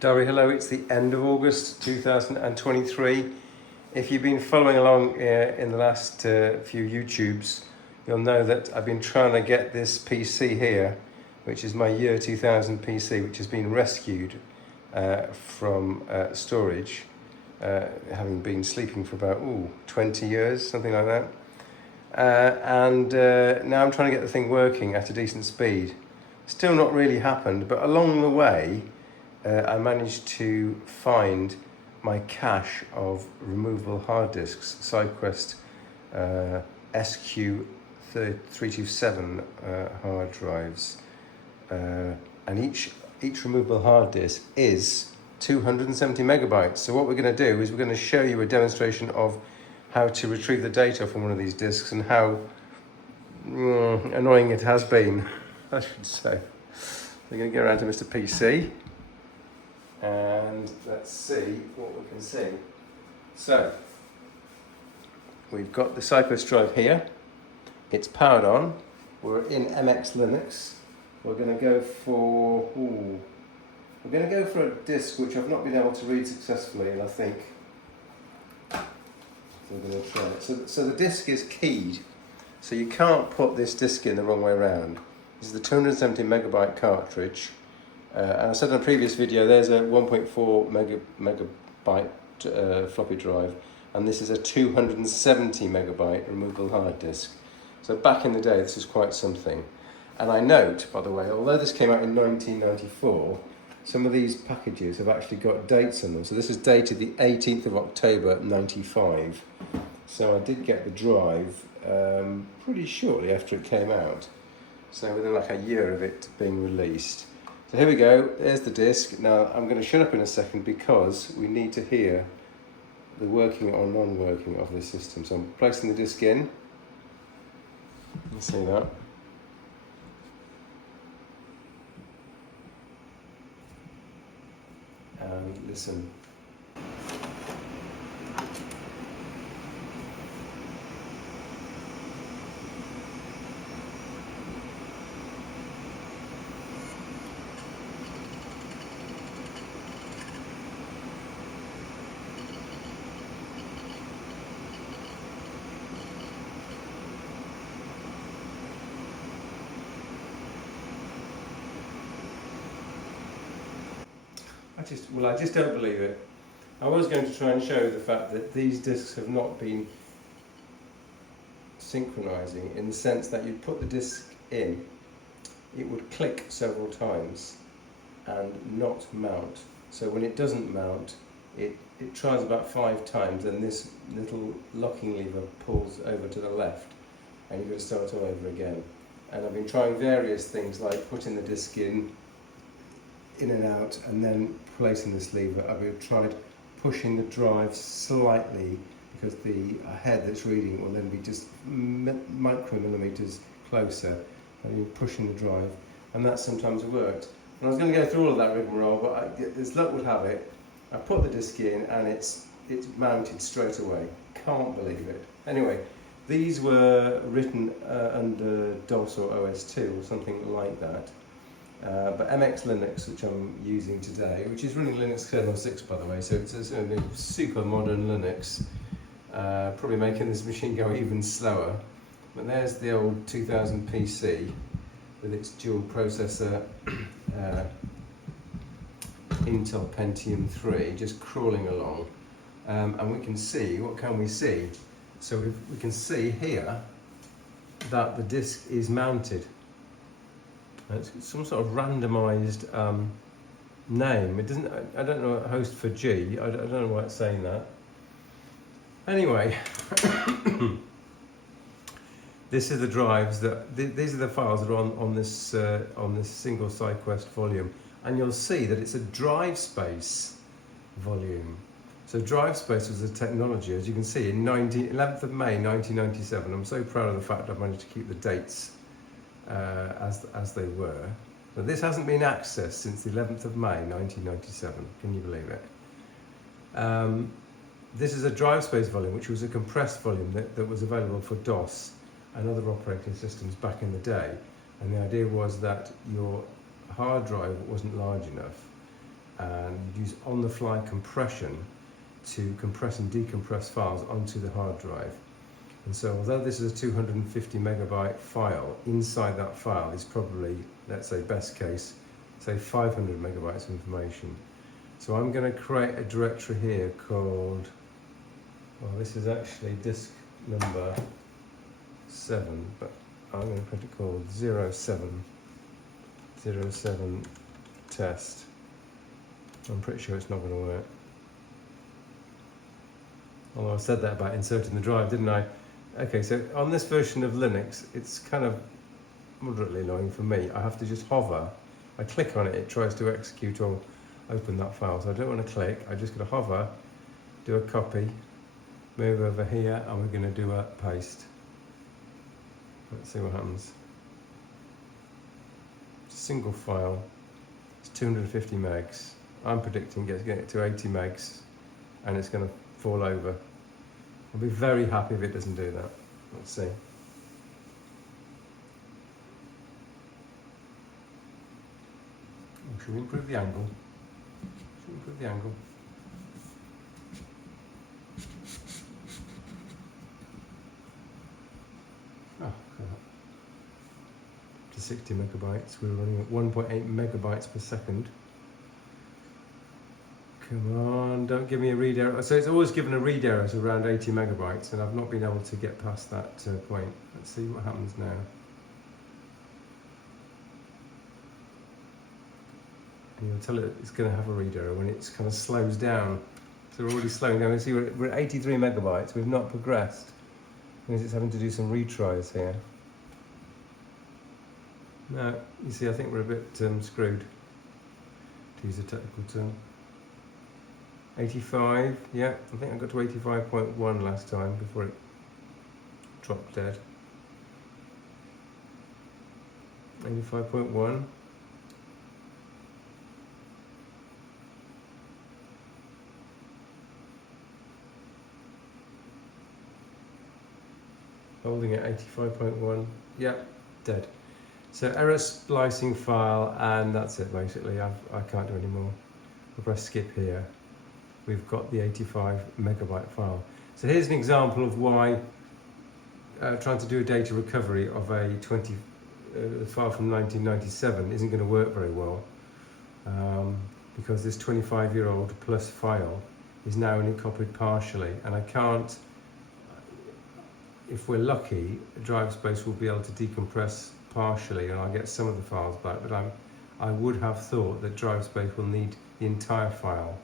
Diary, hello, it's the end of August 2023. If you've been following along in the last few YouTubes, you'll know that I've been trying to get this PC here, which is my year 2000 PC, which has been rescued from storage, having been sleeping for about 20 years, something like that. Now I'm trying to get the thing working at a decent speed. Still not really happened, but along the way, I managed to find my cache of removable hard disks, Syquest SQ327 hard drives, and each removable hard disk is 270 megabytes. So what we're going to do is we're going to show you a demonstration of how to retrieve the data from one of these disks and how annoying it has been, I should say. We're going to go around to Mr. PC. And let's see what we can see. So, we've got the Syquest drive here. It's powered on. We're in MX Linux. We're going to go for a disk which I've not been able to read successfully, and I think we're going to try it. So the disk is keyed, so you can't put this disk in the wrong way around. This is the 270 megabyte cartridge. And I said in a previous video, there's a 1.4 megabyte floppy drive, and this is a 270 megabyte removable hard disk. So back in the day, this is quite something. And I note, by the way, although this came out in 1994, some of these packages have actually got dates on them. So this is dated the 18th of October 95. So I did get the drive pretty shortly after it came out. So within like a year of it being released. So here we go, there's the disk. Now I'm going to shut up in a second because we need to hear the working or non-working of this system. So I'm placing the disk in. You see that? And listen. I just don't believe it. I was going to try and show the fact that these disks have not been synchronizing, in the sense that you'd put the disk in, it would click several times and not mount. So when it doesn't mount, it tries about 5 times, and this little locking lever pulls over to the left, and you've got to start all over again. And I've been trying various things like putting the disk in and out, and then placing this lever. I've tried pushing the drive slightly, because the head that's reading will then be just micromillimeters closer, and you're pushing the drive, and that sometimes worked. And I was going to go through all of that rigmarole, but as luck would have it, I put the disk in and it's mounted straight away. Can't believe it. Anyway, these were written under DOS or OS2 or something like that. But MX Linux, which I'm using today, which is running Linux kernel 6, by the way, so it's a super modern Linux, probably making this machine go even slower. But there's the old 2000 PC with its dual processor Intel Pentium 3 just crawling along, and we can see, what can we see? So we can see here that the disk is mounted. It's some sort of randomized name. It doesn't. I don't know. Host for G. I don't know why it's saying that. Anyway, this is the drives that. These are the files that are on this single Syquest volume, and you'll see that it's a drivespace volume. So drivespace was a technology, as you can see, in 11th of May 1997. I'm so proud of the fact I've managed to keep the dates as they were. But this hasn't been accessed since the 11th of May 1997. Can you believe it? This is a drivespace volume, which was a compressed volume that was available for DOS and other operating systems back in the day. And the idea was that your hard drive wasn't large enough, and use on-the-fly compression to compress and decompress files onto the hard drive. And so although this is a 250 megabyte file, inside that file is probably, let's say best case, say 500 megabytes of information. So I'm going to create a directory here called, well, this is actually disk number 7, but I'm going to put it called 07 test. I'm pretty sure it's not going to work. Although I said that about inserting the drive, didn't I? Okay, so on this version of Linux, it's kind of moderately annoying for me. I have to just hover. I click on it, it tries to execute or open that file. So I don't want to click, I'm just going to hover, do a copy, move over here, and we're going to do a paste. Let's see what happens. It's a single file, it's 250 megs. I'm predicting it's going to get to 80 megs, and it's going to fall over. I'll be very happy if it doesn't do that. Let's see. Should we improve the angle? Should we improve the angle? Oh, God. To 60 megabytes. We're running at 1.8 megabytes per second. Come on, don't give me a read error. So it's always given a read error to around 80 megabytes, and I've not been able to get past that point. Let's see what happens now. And you'll tell it it's going to have a read error when it kind of slows down. So we're already slowing down. You see, we're at 83 megabytes. We've not progressed. Means it's having to do some retries here. No, you see, I think we're a bit screwed, to use a technical term. 85, yeah, I think I got to 85.1 last time before it dropped dead. 85.1. Holding at 85.1, yeah, dead. So error splicing file, and that's it basically. I can't do any more. I'll press skip here. We've got the 85 megabyte file. So here's an example of why trying to do a data recovery of a file from 1997 isn't going to work very well, because this 25-year-old plus file is now only copied partially, and I can't, if we're lucky, drivespace will be able to decompress partially and I'll get some of the files back, but I would have thought that drivespace will need the entire file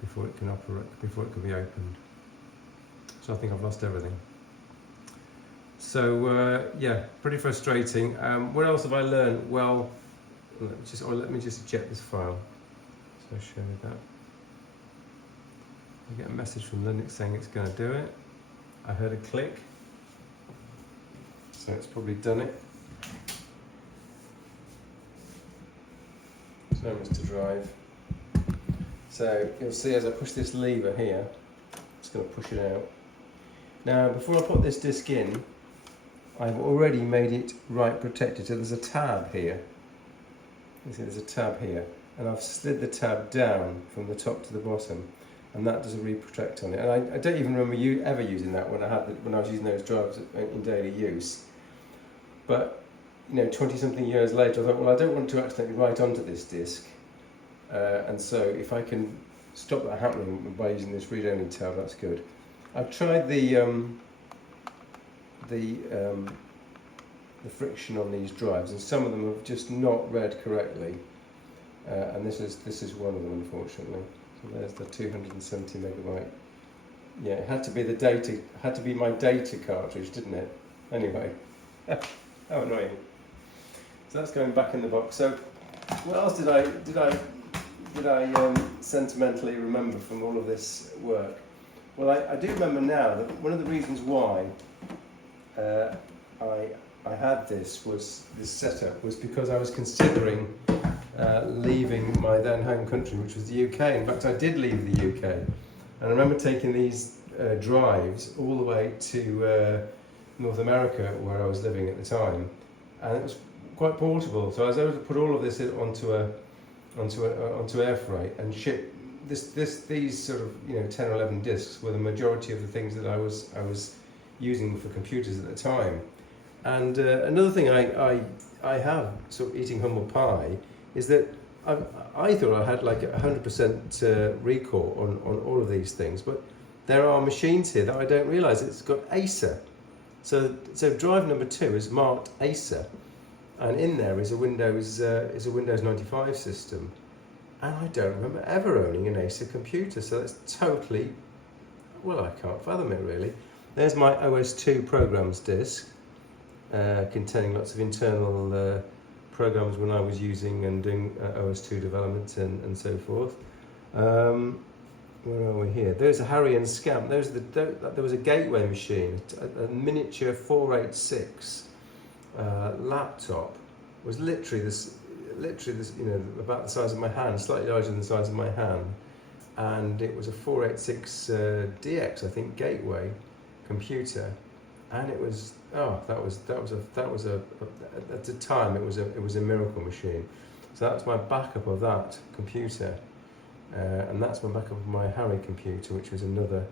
before it can operate, before it can be opened. So I think I've lost everything. So yeah, pretty frustrating. What else have I learned? Well, let me just eject this file. So I'll show you that. I get a message from Linux saying it's going to do it. I heard a click, so it's probably done it. So Mr. Drive. So you'll see as I push this lever here, it's going to push it out. Now before I put this disk in, I've already made it write protected. So there's a tab here. You see there's a tab here, and I've slid the tab down from the top to the bottom, and that does a read protect on it. And I don't even remember ever using that when I was using those drives in daily use. But you know, 20-something years later, I thought, well, I don't want to accidentally write onto this disk. And so if I can stop that happening by using this read-only tab, that's good. I've tried the friction on these drives, and some of them have just not read correctly, and this is one of them, unfortunately. So there's the 270 megabyte. Yeah, it had to be the data, had to be my data cartridge, didn't it? Anyway, how annoying. So that's going back in the box. So what else did I sentimentally remember from all of this work? Well, I do remember now that one of the reasons why I had this setup was because I was considering leaving my then home country, which was the UK. In fact, I did leave the UK, and I remember taking these drives all the way to North America, where I was living at the time, and it was quite portable. So I was able to put all of this onto a onto air freight and ship these sort of 10 or 11 discs were the majority of the things that I was using for computers at the time. And another thing I have sort of eating humble pie is that I thought I had like 100% recall on all of these things, but there are machines here that I don't realise it's got Acer. So drive number 2 is marked Acer, and in there is a Windows 95 system, and I don't remember ever owning an Acer computer. So that's totally, well, I can't fathom it really. There's my OS2 programs disk, containing lots of internal programs when I was using and doing OS2 development and so forth. Where are we here? There's a Harry and Scamp. There was a gateway machine, a miniature 486 laptop. It was literally this, about the size of my hand, slightly larger than the size of my hand, and it was a 486 DX, I think, gateway computer, and it was at the time it was a miracle machine. So that's my backup of that computer. And that's my backup of my Harry computer, which was another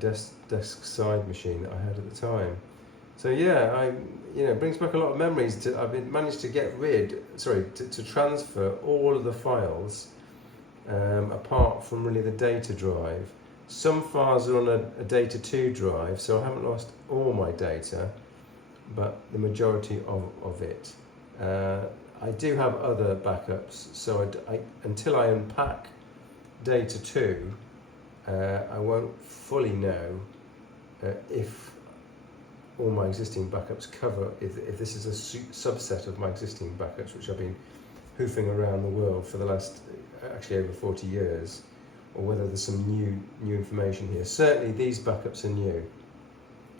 desk side machine that I had at the time. So yeah, it brings back a lot of memories. I've managed to to transfer all of the files apart from really the data drive. Some files are on a data 2 drive, so I haven't lost all my data, but the majority of it. I do have other backups, so until I unpack data 2, I won't fully know if all my existing backups cover, if this is a subset of my existing backups, which I've been hoofing around the world for the last, actually over 40 years, or whether there's some new information here. Certainly these backups are new.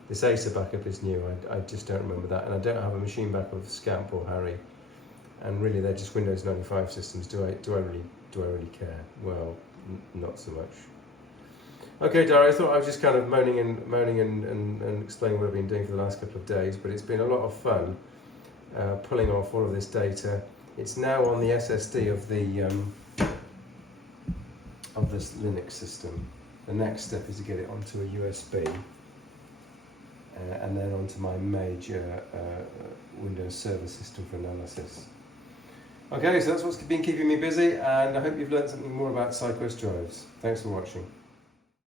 This Acer backup is new, I just don't remember that, and I don't have a machine backup of Scamp or Harry. And really, they're just Windows 95 systems. Do I really care? Well, not so much. Okay, Dario, I thought I was just kind of moaning and explaining what I've been doing for the last couple of days, but it's been a lot of fun pulling off all of this data. It's now on the SSD of this Linux system. The next step is to get it onto a USB and then onto my major Windows Server system for analysis. Okay, so that's what's been keeping me busy, and I hope you've learned something more about Syquest drives. Thanks for watching.